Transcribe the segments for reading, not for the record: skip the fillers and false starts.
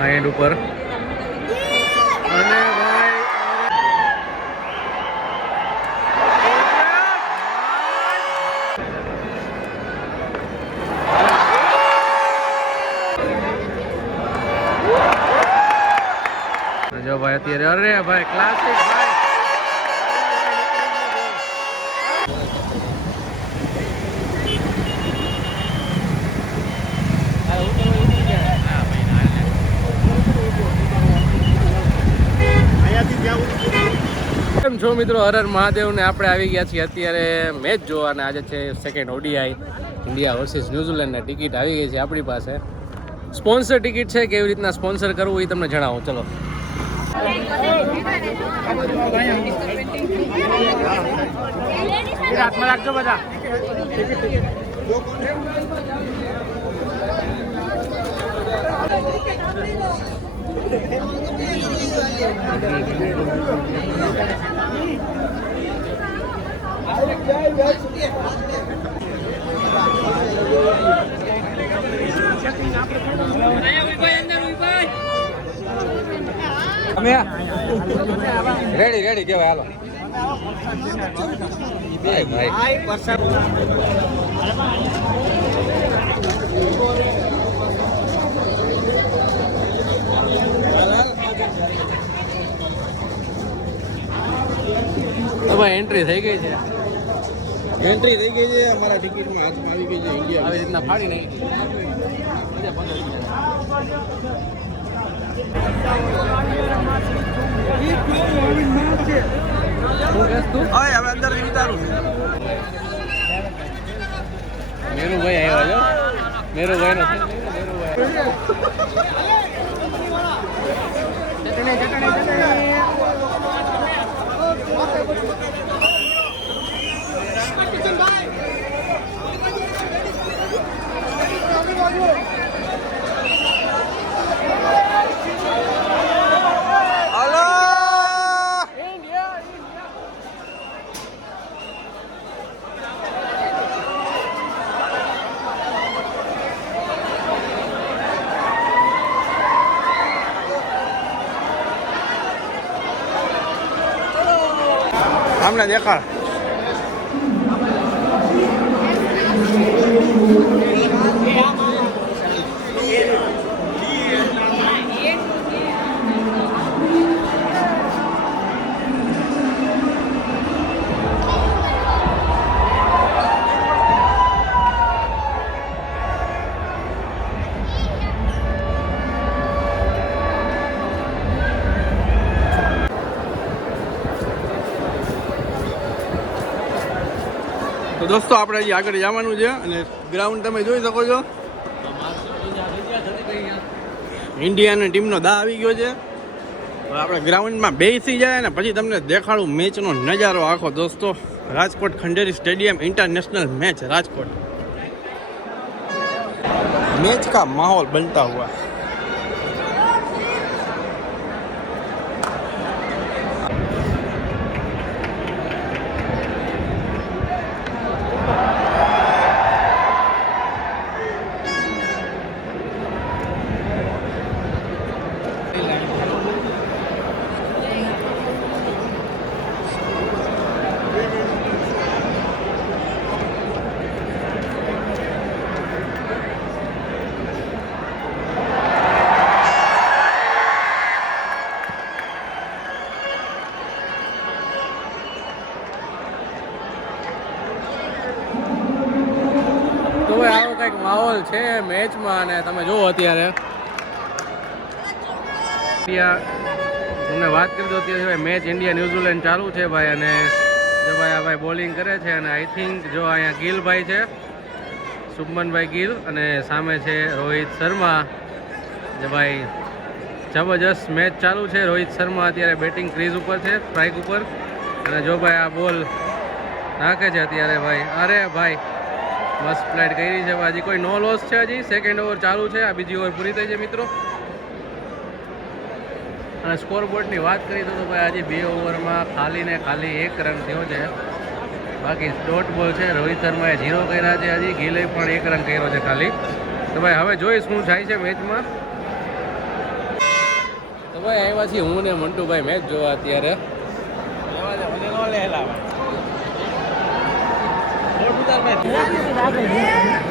આ એન્ડ ઉપર અને ભાઈ જો ભાઈ અત્યારે અરે ભાઈ ક્લાસિક ભાઈ કેમ છો મિત્રો, હર હર મહાદેવ ને આપણે આવી ગયા છીએ અત્યારે મેચ જોવા અને આજે છે સેકન્ડ ઓડીઆઈ ઇન્ડિયા વર્સિસ ન્યુઝીલેન્ડની ટિકિટ આવી ગઈ છે આપણી પાસે. સ્પોન્સર ટિકિટ છે, કેવી રીતના સ્પોન્સર કરવું એ તમને જણાવું. ચલો હાથમાં રાખજો બધા. રેડી રેડી કેવાય હાલો ભાઈ. એન્ટ્રી થઈ ગઈ છે, અમારા ટિકિટમાં હાથમાં આવી ગઈ છે ઇન્ડિયા. આવી રીતના ફાડી નહીં મેરુભાઈ આવ્યા છો. મેરુભાઈ હમણાં દેખાડ. તો દોસ્તો આપણે હજી આગળ જવાનું છે અને ગ્રાઉન્ડ તમે જોઈ શકો છો. ઇન્ડિયાની ટીમનો દા આવી ગયો છે. આપણે ગ્રાઉન્ડમાં બેસી જાય ને પછી તમને દેખાડું મેચનો નજારો આખો. દોસ્તો, Rajkot Khanderi stadium, international match Rajkot. Match का माहौल बनता हुआ આવો કંઈક માહોલ છે મેચમાં. અને તમે જુઓ અત્યારે તમને વાત કરી દો અત્યારે મેચ ઇન્ડિયા ન્યુઝીલેન્ડ ચાલુ છે ભાઈ. અને જો ભાઈ આ ભાઈ બોલિંગ કરે છે અને આઈ થિંક જો અહીંયા ગિલભાઈ છે, શુભમનભાઈ ગિલ, અને સામે છે રોહિત શર્મા. જે ભાઈ જબરજસ્ત મેચ ચાલુ છે. રોહિત શર્મા અત્યારે બેટિંગ ક્રીઝ ઉપર છે, સ્ટ્રાઇક ઉપર. અને જો ભાઈ આ બોલ નાખે છે અત્યારે ભાઈ. અરે ભાઈ મસ્ત ફ્લાઇટ કરી છે. હજી કોઈ નો લોસ છે. હજી સેકન્ડ ઓવર ચાલુ છે, આ બીજી ઓવર પૂરી થઈ છે મિત્રો. અને સ્કોર બોર્ડની વાત કરી તો ભાઈ આજે 2 ઓવરમાં ખાલી ને ખાલી 1 રન થયો છે. બાકી ડોટ બોલ છે. રોહિત શર્માએ 0 કર્યા છે. હજી ગિલે પણ 1 રન કર્યો છે ખાલી. તો ભાઈ હવે જોઈશ શું થાય છે મેચમાં. ભાઈ આવ્યા છીએ હું ને મંટુભાઈ મેચ જોવા અત્યારે.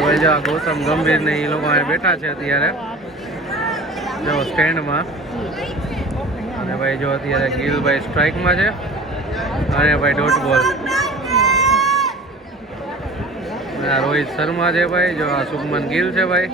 ભાઈ જો ગૌતમ ગંભીર ને એ લોકો અહીંયા બેઠા છે અત્યારે જો સ્ટેન્ડમાં. અને ભાઈ જો અત્યારે ગિલભાઈ સ્ટ્રાઇકમાં છે અને ભાઈ ડોટ બોલ. આ રોહિત શર્મા છે ભાઈ, જો આ શુભમન ગિલ છે ભાઈ.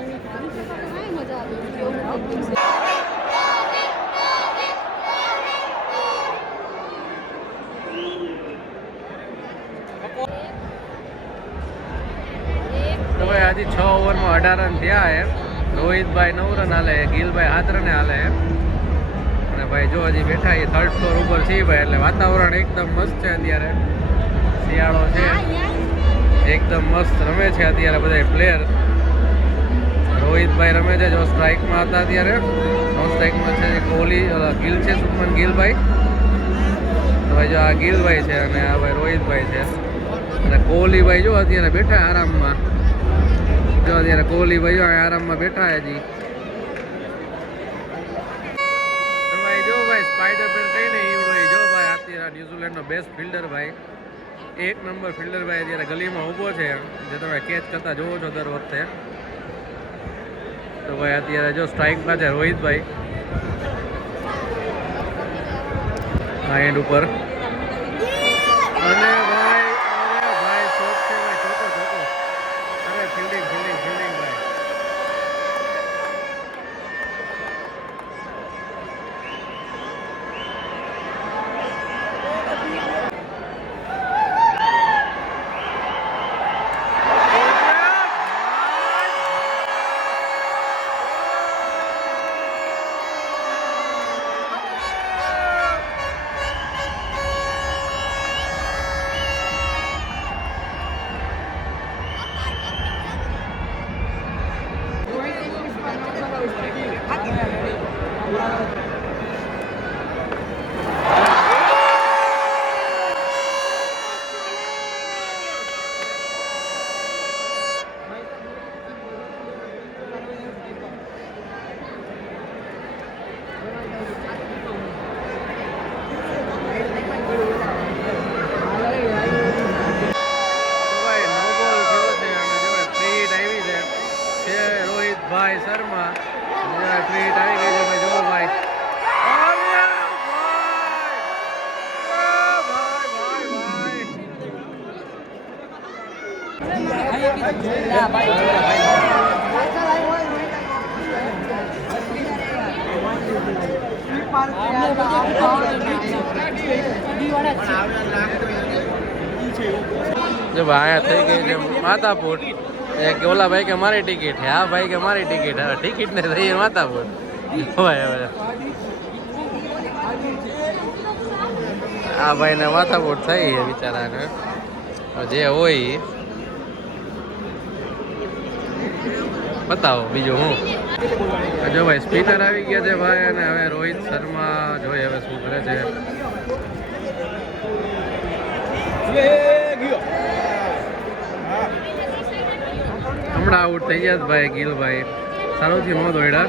તો ભાઈ આજે 6 ઓવરમાં 18 રન થયા એમ. રોહિતભાઈ 9 રન હાલે, ગિલભાઈ 7 રને હાલે એમ. અને ભાઈ જો હજી બેઠા એ 3rd ફ્લોર ઉપર છીએ ભાઈ, એટલે વાતાવરણ એકદમ મસ્ત છે અત્યારે. શિયાળો છે, એકદમ મસ્ત રમે છે અત્યારે બધા પ્લેયર. રોહિતભાઈ રમે છે, જો સ્ટ્રાઇકમાં હતા અત્યારે. નો સ્ટ્રાઇકમાં છે કોહલી, ગિલ છે શુભમન ગિલભાઈ. તો ભાઈ જો આ ગિલભાઈ છે અને આ ભાઈ રોહિતભાઈ છે. અને કોહલીભાઈ જો અત્યારે બેઠા આરામમાં. જો અત્યારે કોહલીભાઈ જો આરામમાં બેઠા હજી. તો ભાઈ જો ભાઈ સ્પાઈડરમેન કઈ નહીં ઈવડો જો ભાઈ અત્યારે ન્યુઝીલેન્ડનો બેસ્ટ ફિલ્ડર ભાઈ, 1 નંબર ફિલ્ડર ભાઈ અત્યારે ગલીમાં ઊભો છે, જે તમે કેચ કરતા જોવો છો દર વખતે. તો ભાઈ અત્યારે જો સ્ટ્રાઇકમાં છે રોહિતભાઈ આ એન્ડ ઉપર. અને ભાઈ અરે ભાઈ શોટ છે ભાઈ, ચોકો ચોકો. અરે ફિલ્ડિંગ ફિલ્ડિંગ ફિલ્ડિંગ ભાઈ. ભાઈ શર્મા ટ્રીટ આવી ગઈ છે ભાઈ, જો ભાઈ. જો ભાઈ થઈ ગઈ છે માતાપુર. કે ઓલા ભાઈ કે મારી ટિકિટ છે, આ ભાઈ કે મારી ટિકિટ. હવે ટિકિટ ને થઈ માતાપુર ભાઈ. હવે આ ભાઈ ને માથાપુર થઈ છે બિચારાને, જે હોય બતાવો બીજું હું. જો ભાઈ સ્પિનર આવી ગયા છે ભાઈ, અને હવે રોહિત શર્મા જોઈએ હવે શું કરે છે. હમણાં આઉટ થઈ ગયા ભાઈ ગિલભાઈ, સારુંથી નો દોડ્યા.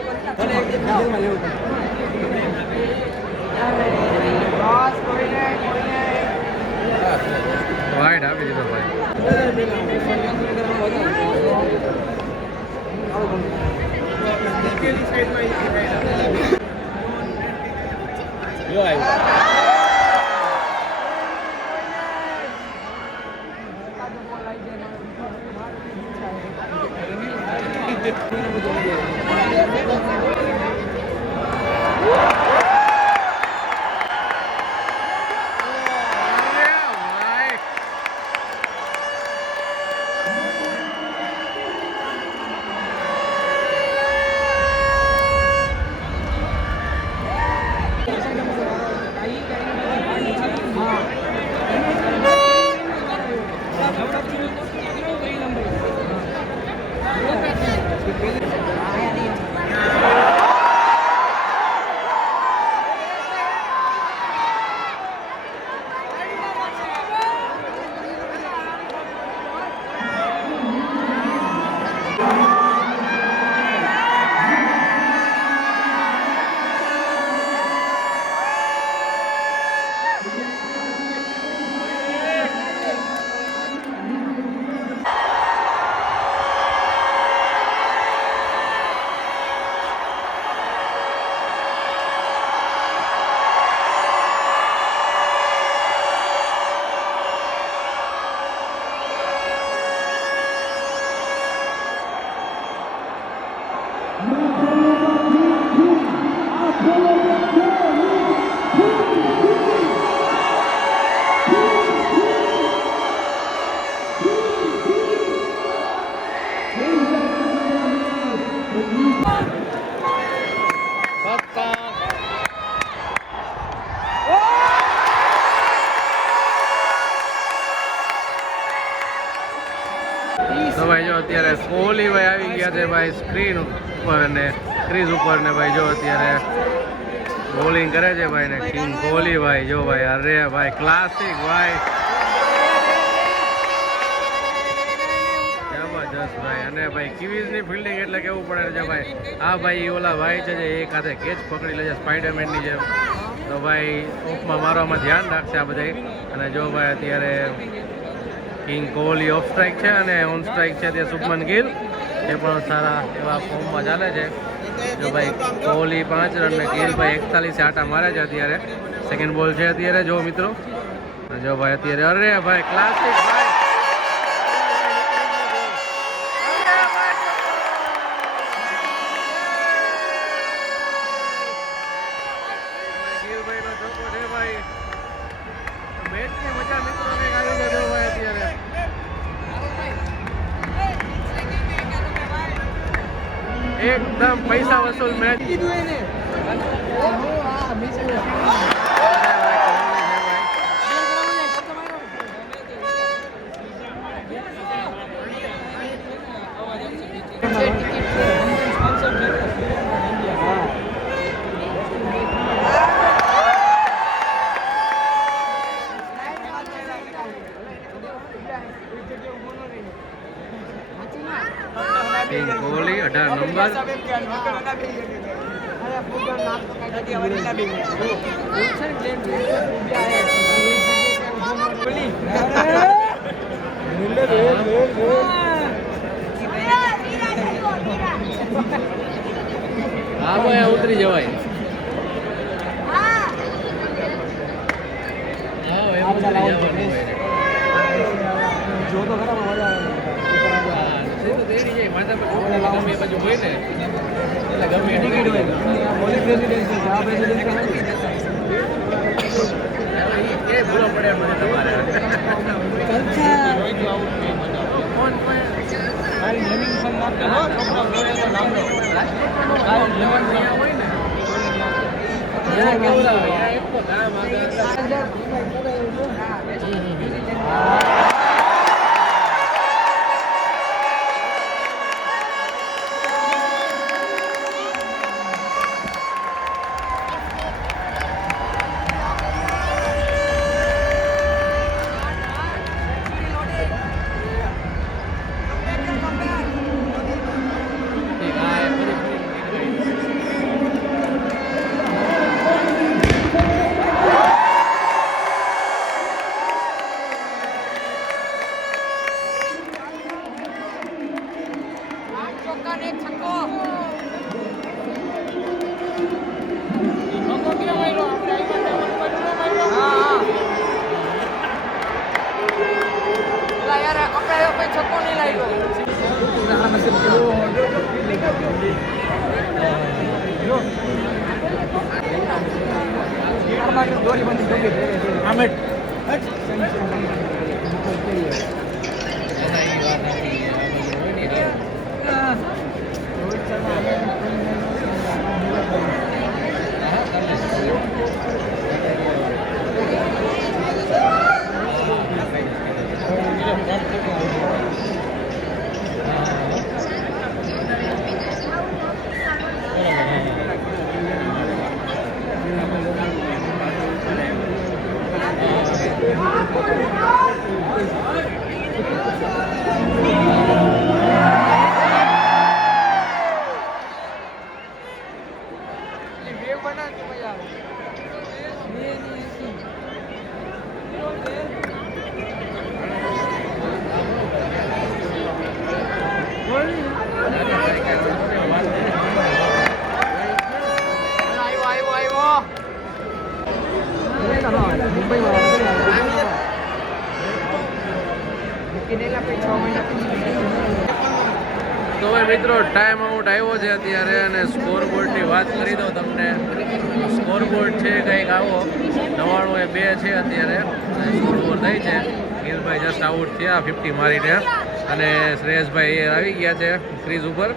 વાઇડ આપી દીધો ભાઈ. તો ભાઈ જો અત્યારે કોહલી ભાઈ આવી ગયા છે ભાઈ સ્ક્રીન ઉપર અને ક્રીઝ ઉપર ને ભાઈ જો અત્યારે બોલિંગ કરે છે ભાઈ ને કિંગ કોહલી ભાઈ જો ભાઈ અરે ભાઈ ક્લાસિક ભાઈ જબરજસ્ત ભાઈ અને ભાઈ કિવીઝની ફિલ્ડિંગ એટલે કેવું પડે છે ભાઈ આ ભાઈ ઓલા ભાઈ છે જે એક હાથે કેચ પકડી લે છે સ્પાઈડરમેનની જેમ તો ભાઈ ઓફમાં મારવામાં ધ્યાન રાખશે આ બધા અને જો ભાઈ અત્યારે કિંગ કોહલી ઓફ સ્ટ્રાઇક છે અને ઓન સ્ટ્રાઇક છે તે શુભમન ગિલ એ પણ સારા એવા ફોર્મમાં ચાલે છે જો ભાઈ કોહલી 5 રન ને ગિલ ભાઈ 41 આટા મારે છે અત્યારે સેકન્ડ બોલ છે અત્યારે જો મિત્રો જો ભાઈ અત્યારે અરે ભાઈ ક્લાસિક ભાઈ ગિલભાઈનો ચોકો છે ભાઈ મેચની મજા મિત્રો ને આવી ગયો ભાઈ અત્યારે એકદમ પૈસા વસૂલ મેચ કિંગ કોહલી 18 નંબર હા ભાઈ ઉતરી જવાય જો તો ખરા મજા આવે તેડી જાય માથા પર ગમે એ બાજુ હોય ને એટલે ગમે ટિકિટ હોય પોલીસ પ્રેસિડેન્સી આ પ્રેસિડેન્સી એ ભૂલો પડે મને તમારે ફોન પર ખાલી લેમિંગ ફોન નાખતો હો છોકરા જોડે તો નામનો ખાલી લેમિંગ ફોન હોય ને યા કેવું લાગે યા એક તો કામ આગળ તો ભાઈ મિત્રો ટાઈમ આઉટ આવ્યો છે અત્યારે અને સ્કોરબોર્ડની વાત કરી દો તમને સ્કોરબોર્ડ છે કંઈક આવો 99-2 છે અત્યારે સ્કોરબોર્ડ થઈ છે ગિલભાઈ જસ્ટ આઉટ થયા 50 મારીને અને શ્રેયસભાઈ આવી ગયા છે ક્રીઝ ઉપર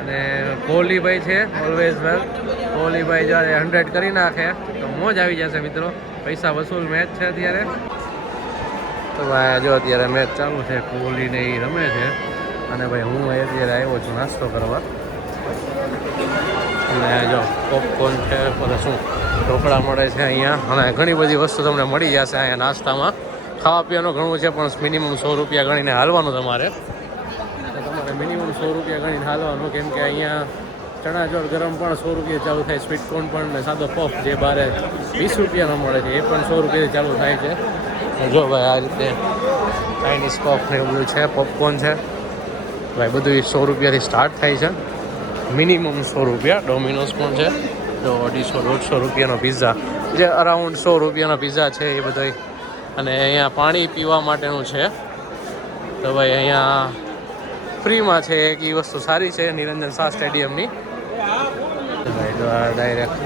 અને કોહલીભાઈ છે ઓલવેઝ વેલ કોહલીભાઈ જ્યારે 100 કરી નાખે તો મોજ આવી જશે મિત્રો. પૈસા વસૂલ મેચ છે અત્યારે. તો ભાઈ જો અત્યારે મેચ ચાલુ છે, કોહલી ને એ રમે છે અને ભાઈ હું અત્યારે આવ્યો છું નાસ્તો કરવા. અને જો પોપકોર્ન છે, પછી શું ઢોકળા મળે છે અહીંયા, અને ઘણી બધી વસ્તુ તમને મળી જશે અહીંયા નાસ્તામાં. ખાવા પીવાનું ઘણું છે પણ મિનિમમ 100 રૂપિયા ગણીને હાલવાનું તમારે. તમારે મિનિમમ 100 રૂપિયા ગણીને હાલવાનું, કેમ કે અહીંયા ચણાચોળ ગરમ પણ 100 રૂપિયા ચાલુ થાય, સ્વીટ કોર્ન પણ ને સાદો પફ જે બારે 20 રૂપિયાનો મળે છે એ પણ 100 રૂપિયાથી ચાલુ થાય છે. જો ભાઈ આ રીતે ચાઇનીઝ પફ ને એવું બધું છે, પોપકોર્ન છે ભાઈ, બધું 100 રૂપિયાથી સ્ટાર્ટ થાય છે, મિનિમમ 100 રૂપિયા. ડોમિનોઝ પણ છે જો 250-150 રૂપિયાનો પિઝા, જે અરાઉન્ડ 100 રૂપિયાનો પિઝા છે એ બધો. અને અહીંયા પાણી પીવા માટેનું છે તો ભાઈ અહીંયા ફ્રીમાં છે એક એ વસ્તુ સારી છે નિરંજન શાહ સ્ટેડિયમની. ભાઈ તો આ ડાયરેક્ટ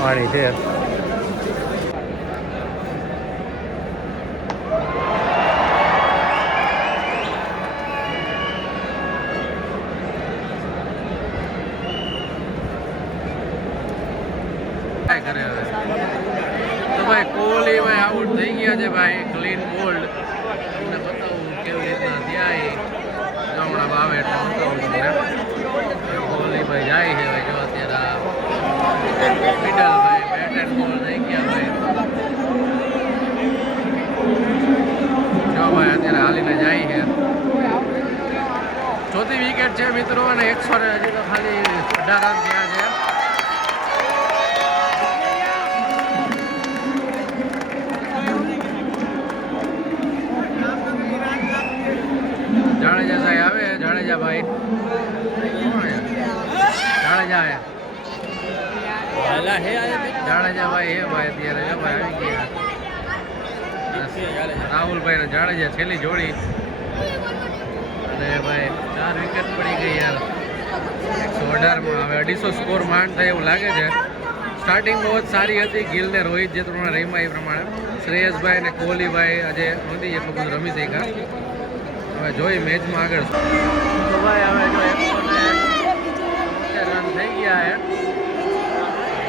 પાણી છે. કરે હવે તો ભાઈ કોહલી ભાઈ આઉટ થઈ ગયા છે ભાઈ, ક્લીન બોલ્ડ. તમને બતાવું કેવી રીતના થયા એ હમણાં આવે એટલે બતાવું તમને. કોહલી ભાઈ જાય છે ભાઈ, જો અત્યારે મિડલ ભાઈ બેટ એન્ડ બોલ થઈ ગયા ભાઈ. જો ભાઈ અત્યારે હાલીને જાય છે. ચોથી વિકેટ છે મિત્રો અને 100 હજી તો ખાલી 18 રન થયા છે. જાડેજા સાહેબ આવે, જાડેજા ભાઈ, જાડેજા ભાઈ હે ભાઈ અત્યારે જો ભાઈ આવી ગયા. રાહુલભાઈ ને જાડેજા છેલ્લી જોડી અને ભાઈ 4 વિકેટ પડી ગઈ યાર 118માં. હવે 250 સ્કોર માંડ થાય એવું લાગે છે. સ્ટાર્ટિંગ બહુ જ સારી હતી, ગિલ ને રોહિત જે પ્રમાણે રમ્યા એ પ્રમાણે. શ્રેયસભાઈ ને કોહલીભાઈ આજે નથી એટલું બધું રમી શક્યા. હવે જોઈ મેચમાં આગળ. તો ભાઈ હવે જો 170 રન થઈ ગયા છે.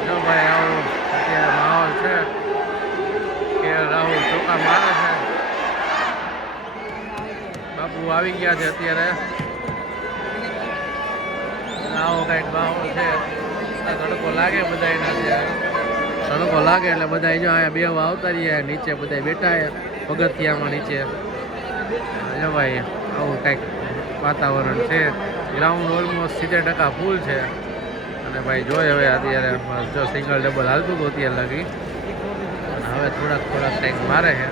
જો ભાઈ આવું અત્યારે માહોલ છે કે રાહુલ ચોકા મારે છે. બાપુ આવી ગયા છે અત્યારે. આવો કંઈક માહોલ છે. તડકો લાગે બધા એના, તડકો લાગે એટલે બધા જો અહીંયા બેવા આવતા રહ્યા, નીચે બધા બેઠા પગથિયામાં નીચે. જો ભાઈ આવું કંઈક વાતાવરણ છે. ગ્રાઉન્ડ ઓલમોસ્ટ 70% ફૂલ છે. અને ભાઈ જોઈએ હવે અત્યારે જો સિંગલ ડબલ હાલતું હતું અત્યારે લગી, અને હવે થોડાક ટાઈમ મારે છે.